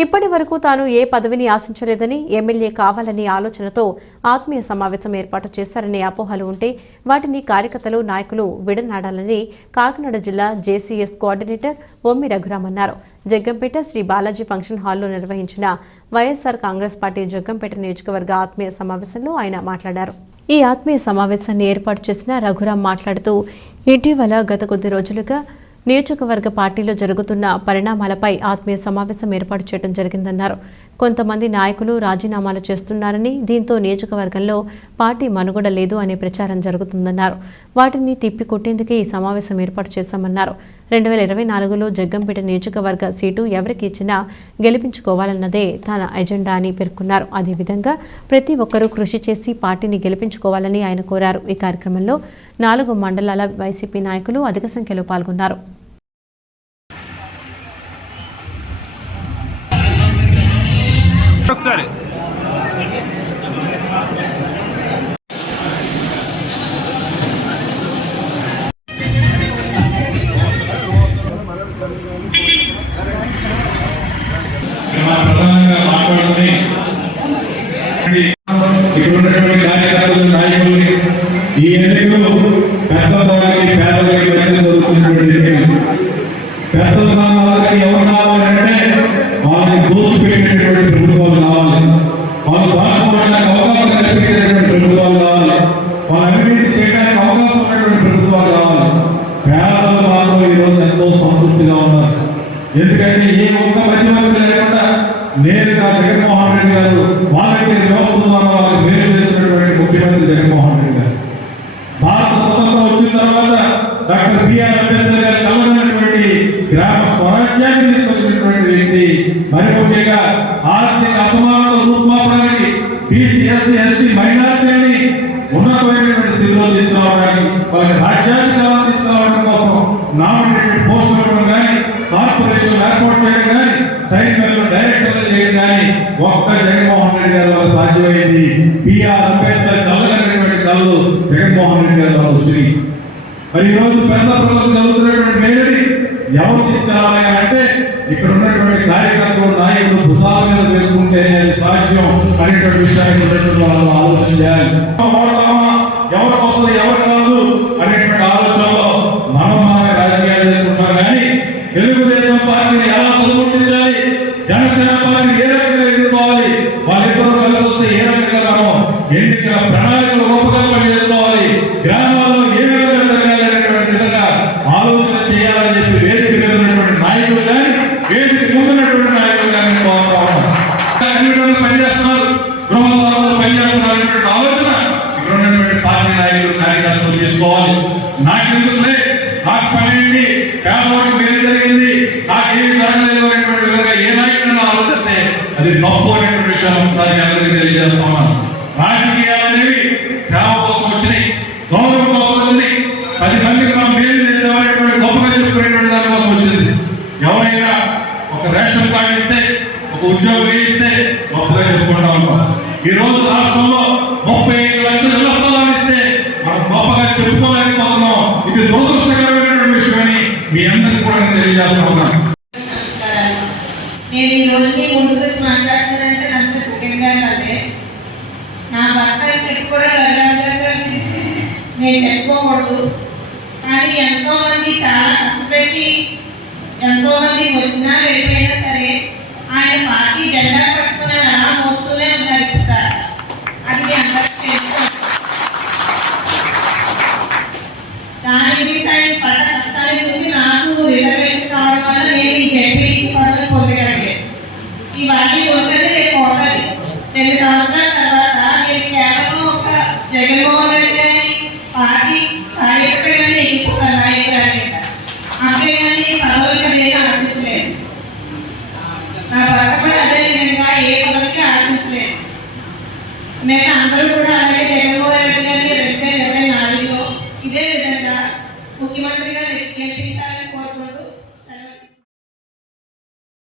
ఇప్పటి వరకు తాను ఏ పదవిని ఆశించలేదని, ఎమ్మెల్యే కావాలనే ఆలోచనతో ఆత్మీయ సమావేశం ఏర్పాటు చేశారనే అపోహలు ఉంటే వాటిని కార్యకర్తలు, నాయకులు విడనాడాలని కాకినాడ జిల్లా జేసీఎస్ కోఆర్డినేటర్ ఒమ్మి రఘురాం అన్నారు. జగ్గంపేట శ్రీ బాలాజీ ఫంక్షన్ హాల్లో నిర్వహించిన వైఎస్ఆర్ కాంగ్రెస్ పార్టీ జగ్గంపేట నియోజకవర్గ ఆత్మీయ సమావేశంలో ఆయన మాట్లాడారు. ఈ ఆత్మీయ సమావేశాన్ని ఏర్పాటు చేసిన రఘురాం మాట్లాడుతూ ఇటీవల గత కొద్ది రోజులుగా నియోజకవర్గ పార్టీలో జరుగుతున్న పరిణామాలపై ఆత్మీయ సమావేశం ఏర్పాటు చేయడం జరిగిందన్నారు. కొంతమంది నాయకులు రాజీనామాలు చేస్తున్నారని, దీంతో నియోజకవర్గంలో పార్టీ మనుగడ లేదు అనే ప్రచారం జరుగుతుందన్నారు. వాటిని తిప్పికొట్టేందుకే ఈ సమావేశం ఏర్పాటు చేశామన్నారు. 2024లో జగ్గంపేట నియోజకవర్గ సీటు ఎవరికి ఇచ్చినా గెలిపించుకోవాలన్నదే తన ఎజెండా అని పేర్కొన్నారు. అదేవిధంగా ప్రతి ఒక్కరూ కృషి చేసి పార్టీని గెలిపించుకోవాలని ఆయన కోరారు. ఈ కార్యక్రమంలో 4 మండలాల వైసీపీ నాయకులు అధిక సంఖ్యలో పాల్గొన్నారు. ఒకసారి ప్రధానంగా మాట్లాడుకుని ఇక్కడ ఉన్నటువంటి కార్యకర్తలు, నాయకుల్ని ఈ ఎన్నికలు పెద్దవారికి, పేదలకి మధ్య జరుగుతున్నటువంటి ఎన్నికలు. పెద్దవాళ్ళకి ఎవరు కావాలంటే వాళ్ళని దోచిపెట్టినటువంటి ప్రభుత్వాలు కావాలి, వాళ్ళు దాచుకోవడానికి అవకాశం కల్పించేటువంటి ప్రభుత్వాలు కావాలి, వాళ్ళు అభివృద్ధి చేయడానికి అవకాశం ఉన్నటువంటి ప్రభుత్వాలు కావాలి. పేదలు మాత్రం ఈరోజు ఎంతో సంతృప్తిగా ఉన్నారు. ఎందుకంటే ఏ ఒక్క మధ్యవర్తి లేకుండా నేరుగా జగన్మోహన్ రెడ్డి గారు వాళ్ళకి వ్యవస్థ ద్వారా వాళ్ళకి మేలు చేసినటువంటి ముఖ్యమంత్రి జగన్మోహన్ రెడ్డి గారు. భారత స్వతంత్రం వచ్చిన తర్వాత డాక్టర్ బిఆర్ అంబేద్కర్ గారు కలవనటువంటి గ్రామ స్వరాజ్యాన్ని తీసుకొచ్చినటువంటి వ్యక్తి. మరి ముఖ్యంగా ఆర్థిక అసమానతలు రూపుమాపడానికి, బీసీ, ఎస్సీ, ఎస్టీ, మైనారిటీని ఉన్నతమైనటువంటి స్థితిలో తీసుకురావడానికి, వాళ్ళకి రాజ్యాధికారం తీసుకురావడం కోసం నామినేటెడ్ పోస్టులు ఇవ్వడం కానీ, కార్పొరేషన్ ఏర్పాటు చేయడం కానీ, సైనికులు డైరెక్టర్లు చేయడం కానీ ఒక్క జగన్మోహన్ రెడ్డి గారి వల్ల సాధ్యమైంది. బిఆర్ అంబేద్కర్ కలగనటువంటి కళలు జగన్మోహన్ రెడ్డి గారి వల్ల వచ్చినాయి. మరి ఈరోజు పెద్ద ప్రజలు చదువుతున్నటువంటి మేలుని ఎవరు తీసుకురావాలి అంటే ఇక్కడ ఉన్నటువంటి కార్యకర్తలు, నాయకులు భుజాల మీద వేసుకుంటే సాధ్యం అనేటువంటి విషయాన్ని ఉన్నటువంటి వాళ్ళు ఆలోచన చేయాలి. ఎవరు వస్తుంది, ఎవరు కాదు అనేటువంటి ఆలోచనలో మనం రాజకీయాలు చేసుకుంటాం. కానీ తెలుగుదేశం పార్టీని ఎలా పొందుపరించాలి, జనసేన పార్టీని ఏ రకంగా ఎదుర్కోవాలి, వాళ్ళిద్దరూ కలిసి వస్తే ఏ రకంగా మనం ఎన్నికల ప్రణాళికలు రూపకల్పన చేసుకోవాలి, గ్రామాల్లో ఏ విధంగా జరగాలనేటువంటి విధంగా ఆలోచన చేయాలని చెప్పి వేదిక మీద ఉన్నటువంటి నాయకులు కానీ, వేదిక ముందున్నటువంటి నాయకులు కానీ కోరుతా ఉన్నాం. పనిచేస్తున్నారు, గృహస్థానంలో పనిచేస్తున్నారు అనేటువంటి ఆలోచన ఇక్కడ ఉన్నటువంటి పార్టీ నాయకులు, కార్యకర్తలు తీసుకోవాలి. నాకెందుకులే, నాకు పనేంటి, పేదవాడికి మేలు జరిగింది, నాకేమి జరగలేదు అనేటువంటి విధంగా ఏ నాయకుడిని ఆలోచిస్తే అది తప్పు అనేటువంటి విషయాన్ని ఒకసారి అందరికీ తెలియజేస్తున్నాను. రాజకీయాలు అనేవి సేవ కోసం వచ్చినాయి, గౌరవం కోసం వచ్చినాయి, 10 మందికి మనం మేలు చేసేవాళ్ళటువంటి గొప్పగా చెప్పుకునేటువంటి దాని కోసం వచ్చింది. ఎవరైనా ఒక రేషన్ కార్డు ఇస్తే, ఒక ఉద్యోగం ఇస్తే గొప్పగా చెప్పుకుంటా ఉంటాం. ఈ రోజు రాష్ట్రంలో 35 లక్షల ఇళ్ల స్థలాలు ఇస్తే మనం గొప్పగా చెప్పుకోలేకపోతున్నాం. ఇది దురదృష్టకరమైనటువంటి విషయమని మీ అందరికీ కూడా నేను తెలియజేస్తున్నాను. నేను ఈ రోజుకి ముందు మాట్లాడుతున్నానంటే నాకు ముఖ్యంగా అంటే నా భర్త చెప్పుకోవడం నేను చెప్పుకోకూడదు. కానీ ఎంతో మంది చాలా కష్టపెట్టి ఎంతో మంది వచ్చినా వెళ్ళిపోయినా సరే ఆయన పార్టీ జెండా పట్టుకుని అలా మోస్తూనే ఉన్నారు. అది అందరికీ తెలుసుకోండి. దాని గురించి ఆయన పడ్డ కష్టాల గురించి నాకు రిజర్వేషన్ కావడం వల్ల నేను ఈ జెడ్పీటీసీ పదవిని పొందగలిగాను. ఇవన్నీ ఉంటుంది, రేపు పోతుంది. 2 సంవత్సరాల తర్వాత నేను కేవలం ఒక జగన్మోహన్ రెడ్డి గారి పార్టీ కార్యకర్తగానే ఎక్కిపోతాను నాయకురాలి. అంతేగాని పదవులకి అదేమీ ఆశించలేదు. నా భర్త కూడా అదే విధంగా ఏ పదవికి ఆశించలేదు. నేను అందరూ కూడా అలాగే జగన్మోహన్ రెడ్డి గారిని 2024లో ఇదే విధంగా ముఖ్యమంత్రిగా